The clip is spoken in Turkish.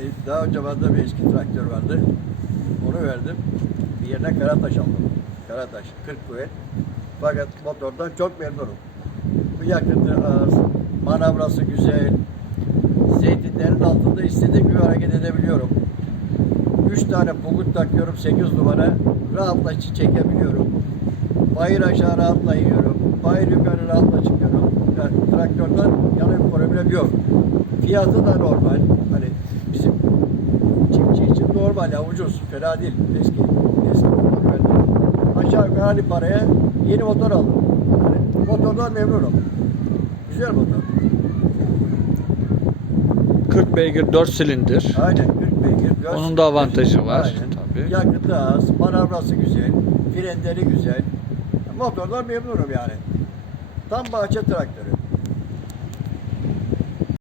E, daha önce bende bir eski traktör vardı. Onu verdim. Bir yerine Karataş aldım. Karataş, 40 kuvvet. Fakat motordan çok memnunum. Bu yakıtı az, manavrası güzel. Zeytinlerin altında istediğim gibi hareket edebiliyorum. 3 tane puluk takıyorum 8 numara. Rahatla çekebiliyorum. Bayır aşağı rahatla iniyorum. Bayır yukarı rahatla çıkıyorum. Yani traktörden yana bir problem yok. Fiyatı da normal. Normal ya ucuz. Fena değil. Eski eski motor verdim. Aşağı yukarı aynı paraya yeni motor aldım. Hani motordan memnunum. Güzel motor. 40 beygir 4 silindir. Aynen 40 beygir. göz- Onun da avantajı var, Aynen. tabii. Yakıtı az, manavrası güzel, frenleri güzel. Motordan memnunum yani. Tam bahçe traktörü.